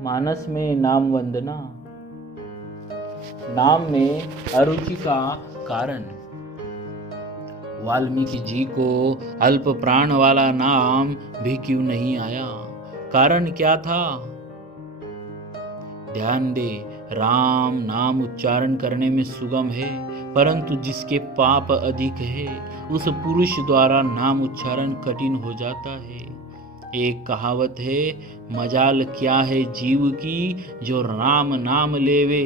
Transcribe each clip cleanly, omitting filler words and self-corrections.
मानस में नाम वंदना। नाम में अरुचि का कारण। वाल्मीकि जी को अल्प प्राण वाला नाम भी क्यों नहीं आया? कारण क्या था? ध्यान दे, राम नाम उच्चारण करने में सुगम है, परंतु जिसके पाप अधिक है उस पुरुष द्वारा नाम उच्चारण कठिन हो जाता है। एक कहावत है, मजाल क्या है जीव की जो राम नाम लेवे,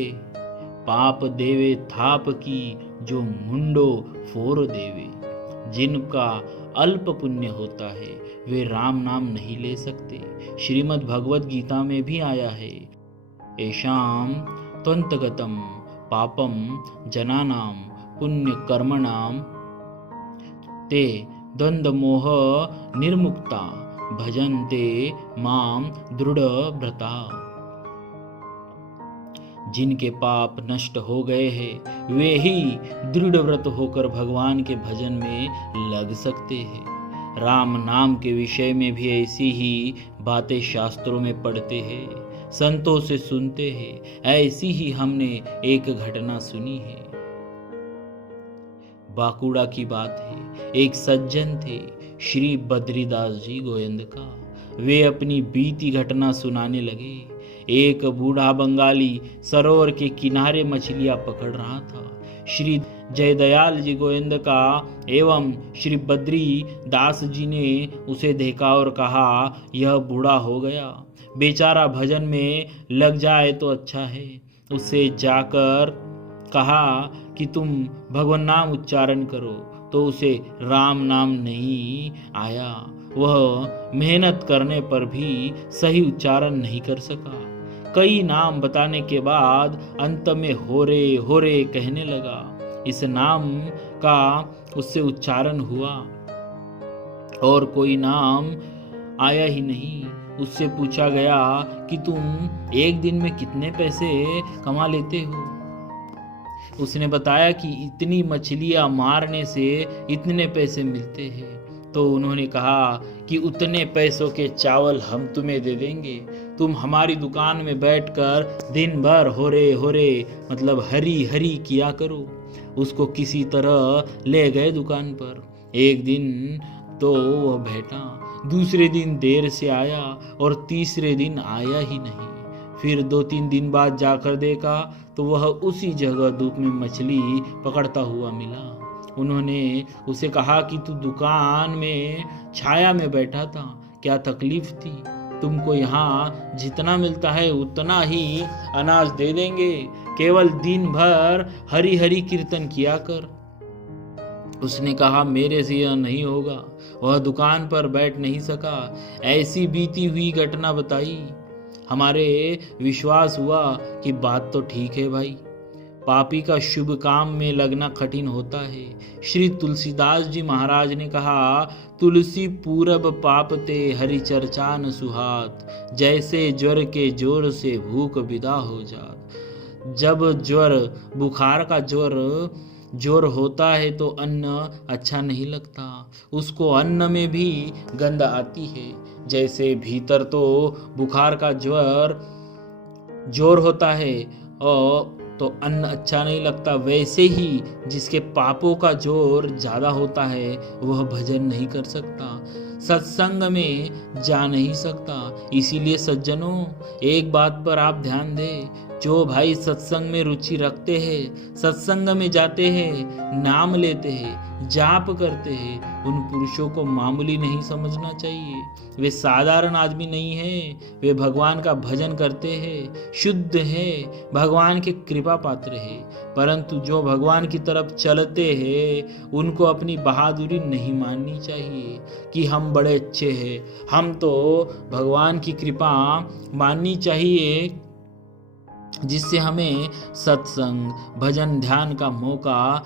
पाप देवे थाप की जो मुंडो फोर देवे। जिनका अल्प पुण्य होता है वे राम नाम नहीं ले सकते। श्रीमद् भगवद गीता में भी आया है, एषां त्वन्तगतं पापं जनानां पुण्य कर्मणां ते द्वंद्वमोह निर्मुक्ता भजन्ते माम दृढ़व्रता। जिनके पाप नष्ट हो गए हैं वे ही दृढ़ व्रत होकर भगवान के भजन में लग सकते हैं। राम नाम के विषय में भी ऐसी ही बातें शास्त्रों में पढ़ते हैं, संतों से सुनते हैं। ऐसी ही हमने एक घटना सुनी है। बांकुड़ा की बात है। एक सज्जन थे, श्री बद्रीदास जी गोयंदका। वे अपनी बीती घटना सुनाने लगे। एक बूढ़ा बंगाली सरोवर के किनारे मछलियां पकड़ रहा था। श्री जयदयाल जी गोयंदका एवं श्री बद्री दास जी ने उसे देखा और कहा, यह बूढ़ा हो गया, बेचारा भजन में लग जाए तो अच्छा है। उससे जाकर कहा कि तुम भगवान नाम उच्चारण करो, तो उसे राम नाम नहीं आया। वह मेहनत करने पर भी सही उच्चारण नहीं कर सका। कई नाम बताने के बाद अंत में होरे होरे कहने लगा। इस नाम का उससे उच्चारण हुआ और कोई नाम आया ही नहीं। उससे पूछा गया कि तुम एक दिन में कितने पैसे कमा लेते हो? उसने बताया कि इतनी मछलियां मारने से इतने पैसे मिलते हैं। तो उन्होंने कहा कि उतने पैसों के चावल हम तुम्हें दे देंगे, तुम हमारी दुकान में बैठकर दिन भर होरे मतलब हरी हरी किया करो। उसको किसी तरह ले गए दुकान पर। एक दिन तो वह बैठा, दूसरे दिन देर से आया और तीसरे दिन आया ही नहीं। फिर 2-3 दिन बाद जाकर देखा तो वह उसी जगह धूप में मछली पकड़ता हुआ मिला। उन्होंने उसे कहा कि तू दुकान में छाया में बैठा था, क्या तकलीफ थी? तुमको यहाँ जितना मिलता है उतना ही अनाज दे देंगे, केवल दिन भर हरी हरी कीर्तन किया कर। उसने कहा, मेरे से यह नहीं होगा। वह दुकान पर बैठ नहीं सका। ऐसी बीती हुई घटना बताई। हमारे विश्वास हुआ कि बात तो ठीक है भाई, पापी का शुभ काम में लगना कठिन होता है। श्री तुलसीदास जी महाराज ने कहा, तुलसी पूरब पाप ते हरि चर्चा न सुहात, जैसे ज्वर के जोर से भूख विदा हो जात। जब ज्वर बुखार का जोर होता है तो अन्न अच्छा नहीं लगता, उसको अन्न में भी गंध आती है। जैसे भीतर तो बुखार का जोर होता है और तो अन्न अच्छा नहीं लगता, वैसे ही जिसके पापों का जोर ज्यादा होता है वह भजन नहीं कर सकता, सत्संग में जा नहीं सकता। इसीलिए सज्जनों, एक बात पर आप ध्यान दें, जो भाई सत्संग में रुचि रखते हैं, सत्संग में जाते हैं, नाम लेते हैं, जाप करते हैं, उन पुरुषों को मामूली नहीं समझना चाहिए। वे साधारण आदमी नहीं हैं, वे भगवान का भजन करते हैं, शुद्ध हैं, भगवान के कृपा पात्र हैं। परंतु जो भगवान की तरफ चलते हैं उनको अपनी बहादुरी नहीं माननी चाहिए कि हम बड़े अच्छे हैं। हम तो भगवान की कृपा माननी चाहिए जिससे हमें सत्संग, भजन, ध्यान का मौका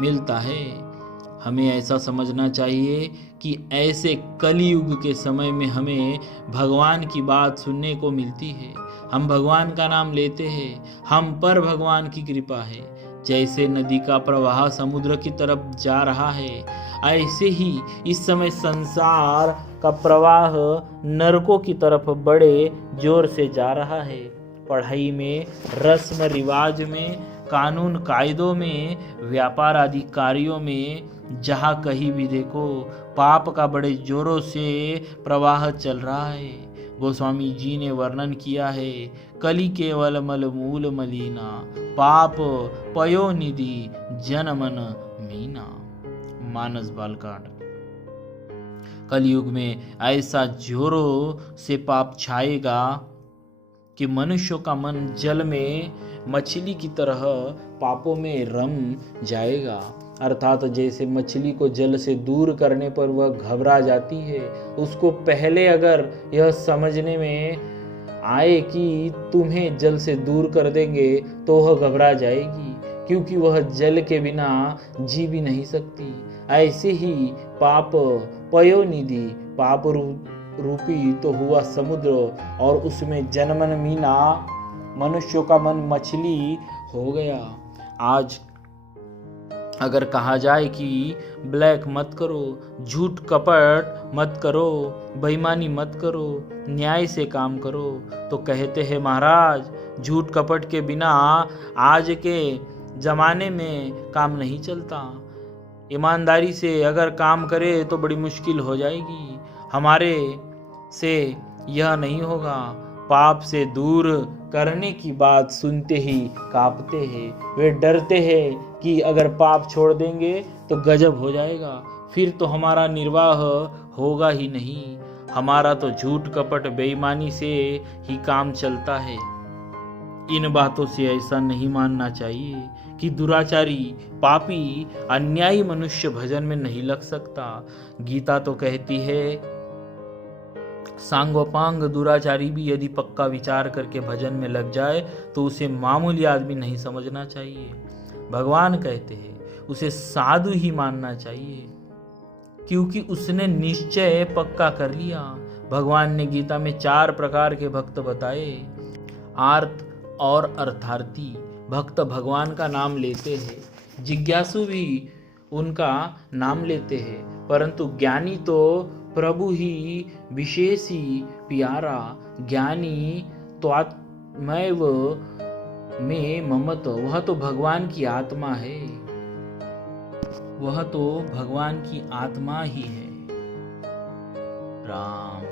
मिलता है। हमें ऐसा समझना चाहिए कि ऐसे कलयुग के समय में हमें भगवान की बात सुनने को मिलती है। हम भगवान का नाम लेते हैं, हम पर भगवान की कृपा है। जैसे नदी का प्रवाह समुद्र की तरफ जा रहा है, ऐसे ही इस समय संसार का प्रवाह नरकों की तरफ बड़े जोर से जा रहा है। पढ़ाई में, रस्म रिवाज में, कानून कायदों में, व्यापार आदि कार्यों में, जहाँ कहीं भी देखो पाप का बड़े जोरों से प्रवाह चल रहा है। गोस्वामी जी ने वर्णन किया है, कली केवल मल मूल मलीना, पाप पयो निधि जन मन मीना। मानस बालकांड। कलयुग में ऐसा जोरों से पाप छाएगा कि मनुष्यों का मन जल में मछली की तरह पापों में रम जाएगा। अर्थात जैसे मछली को जल से दूर करने पर वह घबरा जाती है, उसको पहले अगर यह समझने में आए कि तुम्हें जल से दूर कर देंगे तो वह घबरा जाएगी, क्योंकि वह जल के बिना जी भी नहीं सकती। ऐसे ही पाप पयोनिधि, पाप रूपी तो हुआ समुद्र और उसमें जनमन मीना, मनुष्यों का मन मछली हो गया। आज अगर कहा जाए कि ब्लैक मत करो, झूठ कपट मत करो, बेईमानी मत करो, न्याय से काम करो, तो कहते हैं महाराज झूठ कपट के बिना आज के जमाने में काम नहीं चलता। ईमानदारी से अगर काम करे तो बड़ी मुश्किल हो जाएगी, हमारे से यह नहीं होगा। पाप से दूर करने की बात सुनते ही कांपते हैं, वे डरते हैं कि अगर पाप छोड़ देंगे तो गजब हो जाएगा, फिर तो हमारा निर्वाह होगा ही नहीं, हमारा तो झूठ कपट बेईमानी से ही काम चलता है। इन बातों से ऐसा नहीं मानना चाहिए कि दुराचारी, पापी, अन्यायी मनुष्य भजन में नहीं लग सकता। गीता तो कहती है सांगोपांग दुराचारी भी यदि पक्का विचार करके भजन में लग जाए तो उसे मामूली आदमी नहीं समझना चाहिए। भगवान कहते हैं उसे साधु ही मानना चाहिए, क्योंकि उसने निश्चय पक्का कर लिया। भगवान ने गीता में 4 प्रकार के भक्त बताए। आर्त और अर्थार्थी भक्त भगवान का नाम लेते हैं, जिज्ञासु भी उनका नाम लेते हैं, परंतु ज्ञानी तो प्रभु ही विशेष ही प्यारा। ज्ञानी तो आत्मैव में ममत, वह तो भगवान की आत्मा है, वह तो भगवान की आत्मा ही है। राम